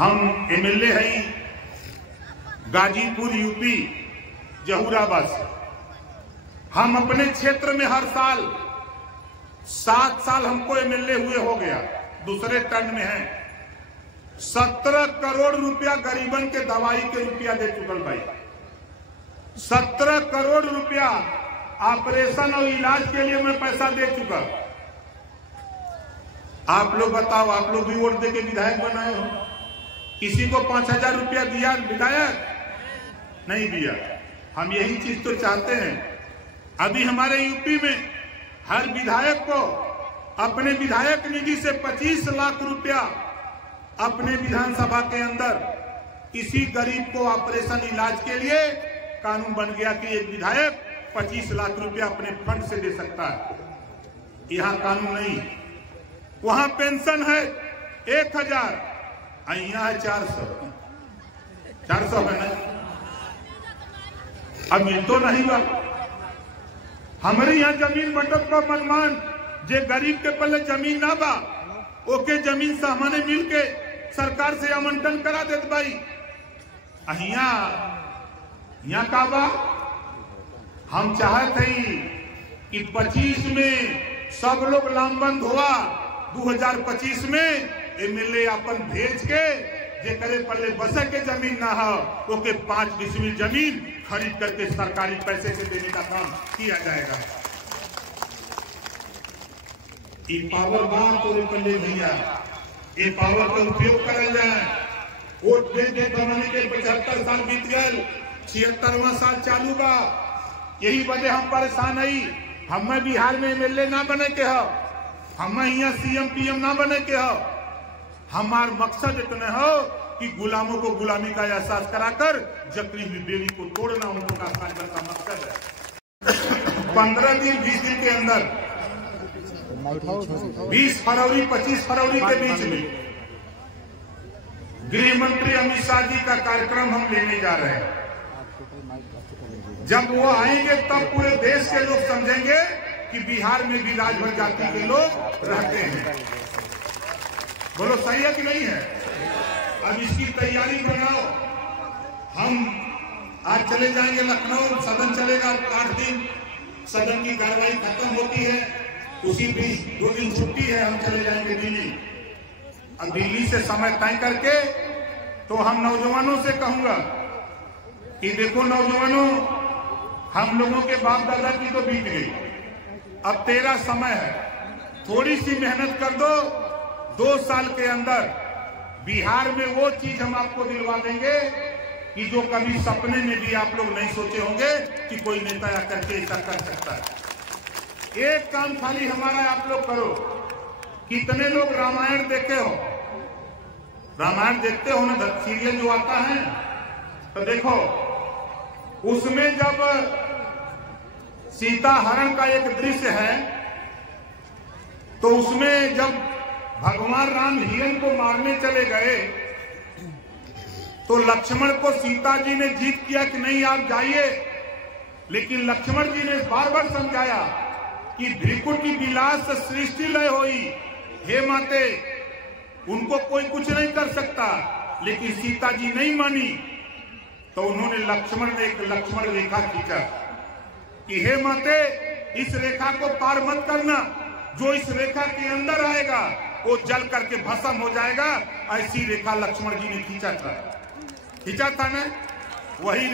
हम एमएलए है गाजीपुर यूपी जहूराबाद से। हम अपने क्षेत्र में हर साल 7 साल हमको एमएलए हुए हो गया, दूसरे टर्म में है। 17 करोड़ रुपया गरीबन के दवाई के रुपया दे चुकल भाई। 17 करोड़ रुपया ऑपरेशन और इलाज के लिए मैं पैसा दे चुका। आप लोग बताओ, आप लोग भी वोट दे के विधायक बनाए हो, किसी को 5000 रुपया दिया विधायक? नहीं दिया। हम यही चीज तो चाहते हैं। अभी हमारे यूपी में हर विधायक को अपने विधायक निधि से 25 लाख रुपया अपने विधानसभा के अंदर किसी गरीब को ऑपरेशन इलाज के लिए कानून बन गया कि एक विधायक 25 लाख रुपया अपने फंड से दे सकता है। यहाँ कानून नहीं। वहां पेंशन है 1000, यहाँ है 400 है ना। अब मिल तो नहीं बा। हमारे यहाँ जमीन बंटत का मनमान, जे गरीब के पहले जमीन ना बा ओके जमीन से हमने मिल के सरकार से आवंटन करा देते भाई। यहाँ का बा, हम चाहते ही कि 25 में सब लोग लामबंद हुआ, 2025 में एमएलए अपन भेज के जे करे पल्ले बसे के जमीन ना हो ओके 5 डिसमिल जमीन खरीद करके सरकारी पैसे से देने का काम किया जाएगा। ये पावर बात तो पल्ले भैया, ये पावर का उपयोग करल जाए। वोट दे दे बनाने के 75 साल बीत गए, 76वां साल चालू बा। यही वजह हम परेशान है। हमें बिहार में एमएलए ना बने के हो, हमें यहाँ सीएम पीएम ना बने के हो। हमार मकसद इतने हो कि गुलामों को गुलामी का एहसास कराकर जकड़ी हुई बेड़ी को तोड़ना उनका साझा का मकसद है। 15 दिन 20 दिन के अंदर 20 फरवरी 25 फरवरी के बीच में गृह मंत्री अमित शाह जी का कार्यक्रम हम लेने जा रहे हैं। जब वो आएंगे तब पूरे देश के लोग समझेंगे कि बिहार में भी राजभर जाति के लोग रहते हैं। बोलो सही है कि नहीं है? अब इसकी तैयारी बनाओ। हम आज चले जाएंगे लखनऊ, सदन चलेगा 8 दिन, सदन की कार्रवाई खत्म होती है, उसी बीच 2 दिन छुट्टी है, हम चले जाएंगे दिल्ली। अब दिल्ली से समय तय करके तो हम नौजवानों से कहूंगा कि देखो नौजवानों, हम लोगों के बाप दादा की तो बीत गई, अब तेरा समय है, थोड़ी सी मेहनत कर दो। 2 साल के अंदर बिहार में वो चीज हम आपको दिलवा देंगे कि जो कभी सपने में भी आप लोग नहीं सोचे होंगे कि कोई नेता आकर के ऐसा कर सकता है। एक काम खाली हमारा आप लोग करो। कितने लोग रामायण देखे हो? रामायण देखते हो ना, सीरियल जो आता है तो देखो, उसमें जब सीता हरण का एक दृश्य है तो उसमें जब भगवान राम हिरण को मारने चले गए तो लक्ष्मण को सीता जी ने जीत किया कि नहीं आप जाइए, लेकिन लक्ष्मण जी ने बार बार समझाया कि भृकुटी विलास सृष्टि लय होई, हे माते उनको कोई कुछ नहीं कर सकता, लेकिन सीता जी नहीं मानी। तो उन्होंने लक्ष्मण ने एक लक्ष्मण रेखा खींचा कि हे माते इस रेखा को पार मत करना, जो इस रेखा के अंदर आएगा वो जल करके भस्म हो जाएगा। ऐसी रेखा लक्ष्मण जी ने खींचा था ना। वही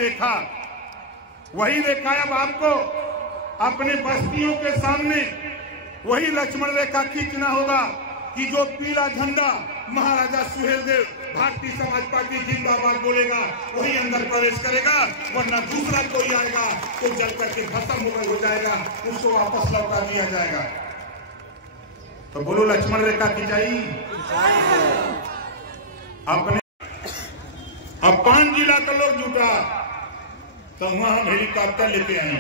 रेखा अब आपको अपने बस्तियों के सामने वही लक्ष्मण रेखा खींचना होगा कि जो पीला झंडा महाराजा सुहेलदेव भारतीय समाज पार्टी जिंदाबाद बोलेगा वही अंदर प्रवेश करेगा, वरना दूसरा कोई आएगा तो जल करके खत्म हो जाएगा, उसको वापस लौटा दिया जाएगा। तो बोलो लक्ष्मण रेखा खिंचाई अपने। अब 5 जिला का लोग जुटा तो वहां हम हेलीकॉप्टर लेके आए,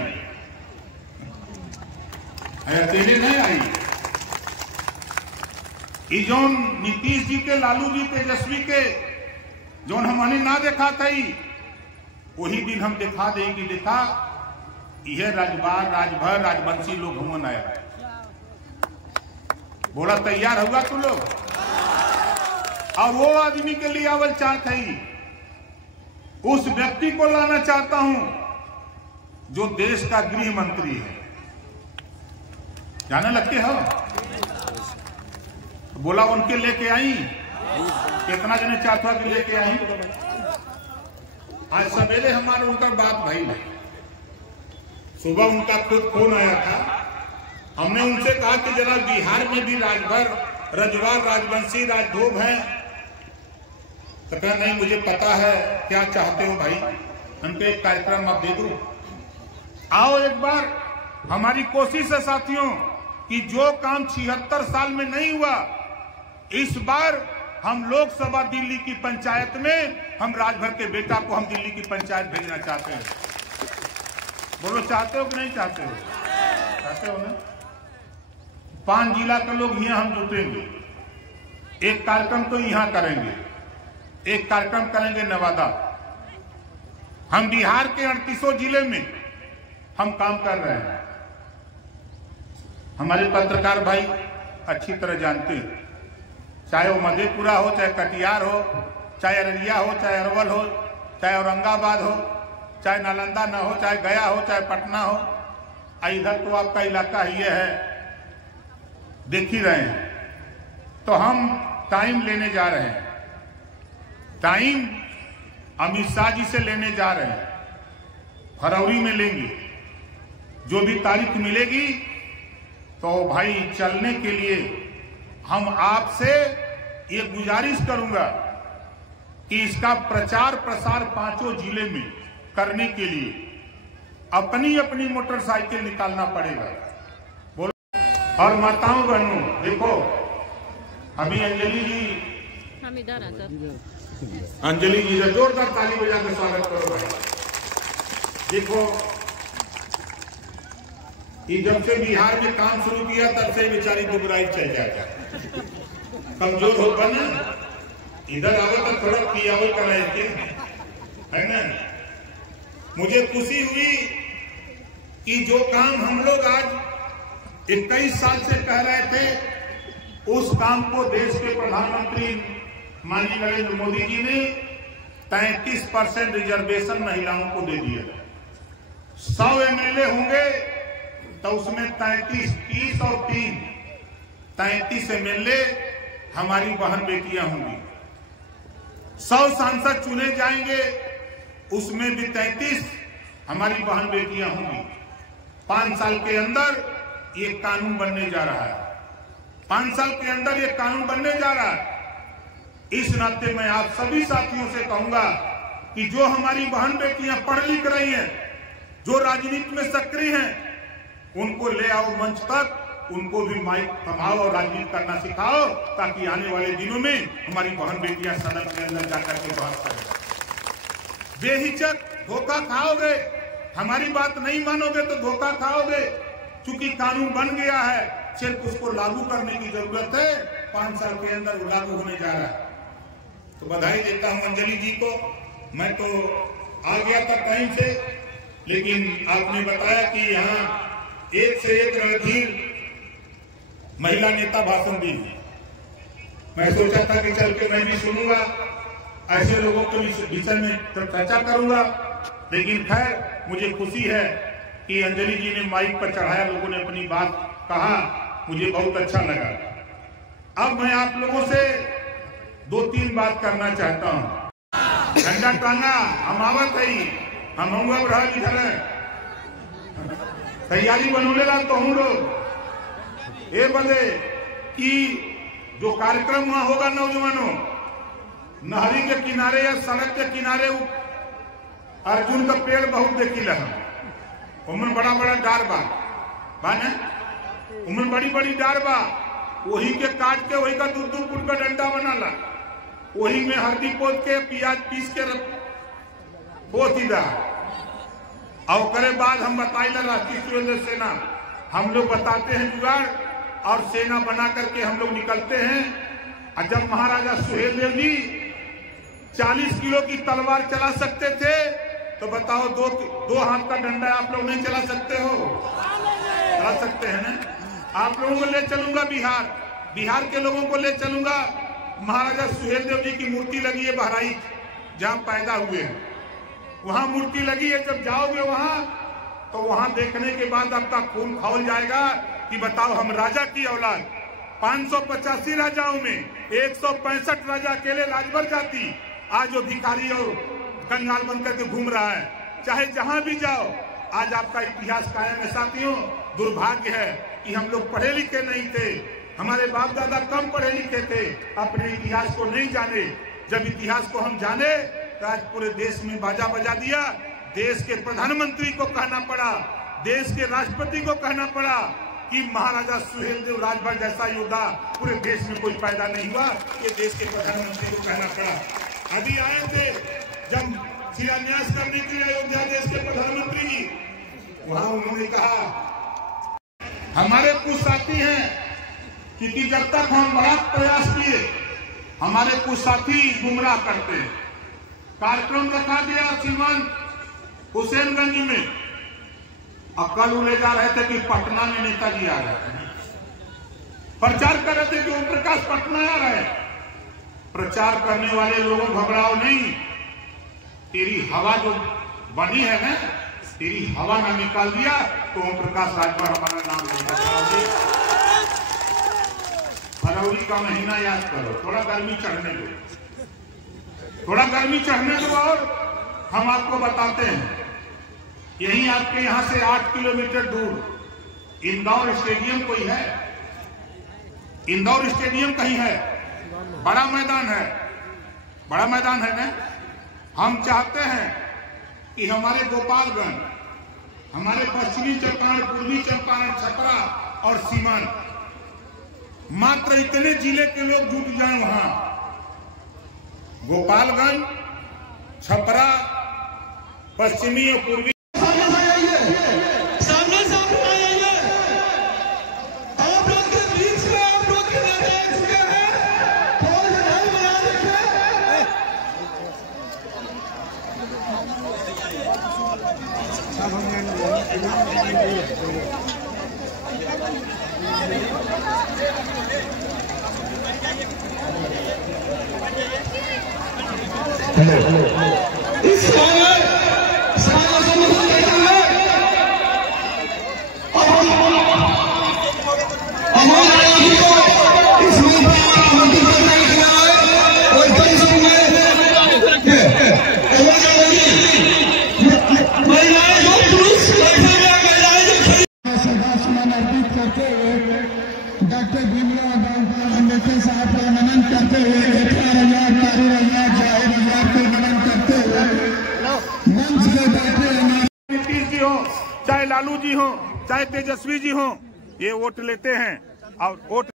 अकेले नहीं आई। जोन नीतीश जी के, लालू जी, तेजस्वी के जोन हमने ना देखा था, वही दिन हम दिखा देंगे। देखा यह राजभर राजवंशी लोग घूमन आया। बोला तैयार होगा तू लोग? और वो आदमी के लिए अवल चाहत है, उस व्यक्ति को लाना चाहता हूं जो देश का गृह मंत्री है। जाने लगते हो, बोला उनके लेके आई, कितना जने चाहता कि लेके आई। आज सवेरे हमारे उनका बात भाई है, सुबह उनका खुद फोन आया था। हमने उनसे कहा कि जरा बिहार में भी राजभर, रजवार, राजवंशी, राजभोग है। तो कहा नहीं मुझे पता है क्या चाहते हो भाई, उनके एक कार्यक्रम आप दे दो। आओ एक बार, हमारी कोशिश है साथियों कि जो काम 76 साल में नहीं हुआ, इस बार हम लोकसभा दिल्ली की पंचायत में हम राजभर के बेटा को हम दिल्ली की पंचायत भेजना चाहते हैं। बोलो चाहते हो कि नहीं चाहते हो? चाहते हो ना? 5 जिला के लोग यहाँ हम जुटेंगे, एक कार्यक्रम तो यहाँ करेंगे, एक कार्यक्रम करेंगे नवादा। हम बिहार के 38 जिले में हम काम कर रहे हैं। हमारे पत्रकार भाई अच्छी तरह जानते हैं, चाहे वो मधेपुरा हो, चाहे कटिहार हो, चाहे अररिया हो, चाहे अरवल हो, चाहे औरंगाबाद हो, चाहे नालंदा ना हो, चाहे गया हो, चाहे पटना हो, इधर तो आपका इलाका ही है, देख ही रहे हैं। तो हम टाइम लेने जा रहे हैं, टाइम अमित शाह जी से लेने जा रहे हैं, फरवरी में लेंगे। जो भी तारीख मिलेगी तो भाई चलने के लिए हम आपसे ये गुजारिश करूंगा कि इसका प्रचार प्रसार 5 जिले में करने के लिए अपनी अपनी मोटरसाइकिल निकालना पड़ेगा। बोलो। और माताओं बहनों देखो, अभी अंजलि जी, हम इधर हैं सर। अंजलि जी का जोरदार ताली बजाकर स्वागत करो भाई। देखो, ये जब से बिहार में काम शुरू किया तब से बेचारी दुबराई चल जाता, कमजोर हो ना, इधर आओ तो थोड़ा पियावल कराए है ना। मुझे खुशी हुई कि जो काम हम लोग आज 21 साल से कह रहे थे, उस काम को देश के प्रधानमंत्री माननीय नरेंद्र मोदी जी ने 33% रिजर्वेशन महिलाओं को दे दिया। 100 MLA होंगे तो उसमें 33 और 3 33 MLA हमारी बहन बेटियां होंगी। 100 सांसद चुने जाएंगे, उसमें भी 33 हमारी बहन बेटियां होंगी। 5 साल के अंदर ये कानून बनने जा रहा है, 5 साल के अंदर ये कानून बनने जा रहा है। इस नाते मैं आप सभी साथियों से कहूंगा कि जो हमारी बहन बेटियां पढ़ लिख रही हैं, जो राजनीति में सक्रिय हैं, उनको ले आओ मंच तक, उनको भी माइक थमाओ और राजनीति करना सिखाओ, ताकि आने वाले दिनों में हमारी बहन बेटियां सदन के अंदर जाकर के बात करें। बेहिचक धोखा खाओगे, हमारी बात नहीं मानोगे तो धोखा खाओगे। चूंकि कानून बन गया है, सिर्फ उसको लागू करने की जरूरत है। 5 साल के अंदर वो लागू होने जा रहा है। तो बधाई देता हूं अंजलि जी को। मैं तो आ गया था टाइम से, लेकिन आपने बताया कि यहाँ एक से एक रणधीर महिला नेता भाषण दी। मैं सोचा था कि चल के मैं भी सुनूंगा, ऐसे लोगों के विषय में चर्चा करूंगा, लेकिन खैर मुझे खुशी है कि अंजलि जी ने माइक पर चढ़ाया, लोगों ने अपनी बात कहा, मुझे बहुत अच्छा लगा। अब मैं आप लोगों से 2-3 बात करना चाहता हूं। झंडा टांगा, हम आवत है, हम होंगे बढ़ा इधर तैयारी बनोलेला तो हम लोग ये बदे कि जो कार्यक्रम वहां होगा नौजवानों, नहरी के किनारे या सड़क के किनारे अर्जुन का पेड़ बहुत देखी हम, उमन बड़ा बड़ा डार बा ना, उमन बड़ी बड़ी डार बा, वही के काट के वही का 2-2 फुट का डंडा बनाला, वही में हल्दी पोत के प्याज पीस के पोत ही और करे बाद हम बताइला राष्ट्रीय सुरक्षा सेना, हम लोग बताते हैं जुगाड़ और सेना बना करके हम लोग निकलते हैं। और जब महाराजा सुहेल देव जी 40 किलो की तलवार चला सकते थे, तो बताओ दो हाथ का डंडा आप लोग नहीं चला सकते हो? चला सकते हैं ना। आप लोगों को ले चलूंगा बिहार के लोगों को ले चलूंगा, महाराजा सुहेलदेव जी की मूर्ति लगी है बहराइच, जहां पैदा हुए हैं, वहां मूर्ति लगी है। जब जाओगे वहां तो वहां देखने के बाद आपका खून खौल जाएगा कि बताओ, हम राजा की औलाद, 585 राजाओं में 165 राजा अकेले राजभर जाति आज जो भिखारी और कंगाल बनकर के घूम रहा है। चाहे जहां भी जाओ, आज आपका इतिहास कायम है। साथियों, दुर्भाग्य है कि हम लोग पढ़े लिखे नहीं थे, हमारे बाप दादा कम पढ़े लिखे थे, अपने इतिहास को नहीं जाने। जब इतिहास को हम जाने तो आज पूरे देश में बाजा बजा दिया। देश के प्रधानमंत्री को कहना पड़ा, देश के राष्ट्रपति को कहना पड़ा कि महाराजा सुहेलदेव राजभर जैसा योद्धा पूरे देश में कोई पैदा नहीं हुआ। ये देश के प्रधानमंत्री को कहना पड़ा। अभी आए थे जब शिलान्यास करने के लिए अयोध्या, देश के प्रधानमंत्री जी, वहां उन्होंने कहा हमारे कुछ साथी हैं क्योंकि जब तक हम बड़ा प्रयास किए, हमारे कुछ साथी गुमराह करते हैं। कार्यक्रम रखा गया सीमांत हुसैनगंज में, अब कल ले जा रहे थे कि पटना में नेताजी आ रहे हैं, प्रचार कर रहे थे कि ओम प्रकाश पटना आ रहे हैं। प्रचार करने वाले लोगों घबराओ नहीं, तेरी हवा जो बनी है ना, तेरी हवा ना निकाल दिया तो ओम प्रकाश राजभर हमारा नाम नहीं बताओगे। फरवरी का महीना याद करो, थोड़ा गर्मी चढ़ने दो, थोड़ा गर्मी चढ़ने दो और हम आपको बताते हैं। यही आपके यहां से 8 किलोमीटर दूर इंदौर स्टेडियम कोई है? इंदौर स्टेडियम कहीं है? बड़ा मैदान है, बड़ा मैदान है ना। हम चाहते हैं कि हमारे गोपालगंज, हमारे पश्चिमी चंपारण, पूर्वी चंपारण, छपरा और सीमांत, मात्र इतने जिले के लोग जुट जाएं वहां। गोपालगंज, छपरा, पश्चिमी और पूर्वी डॉक्टर भीमराव अम्बेडकर साहब को नमन करते हुए 11,000 को नमन करते हुए मंच में बैठे नीतीश जी हो, चाहे लालू जी हो, चाहे तेजस्वी जी हो, ये वोट लेते हैं और वोट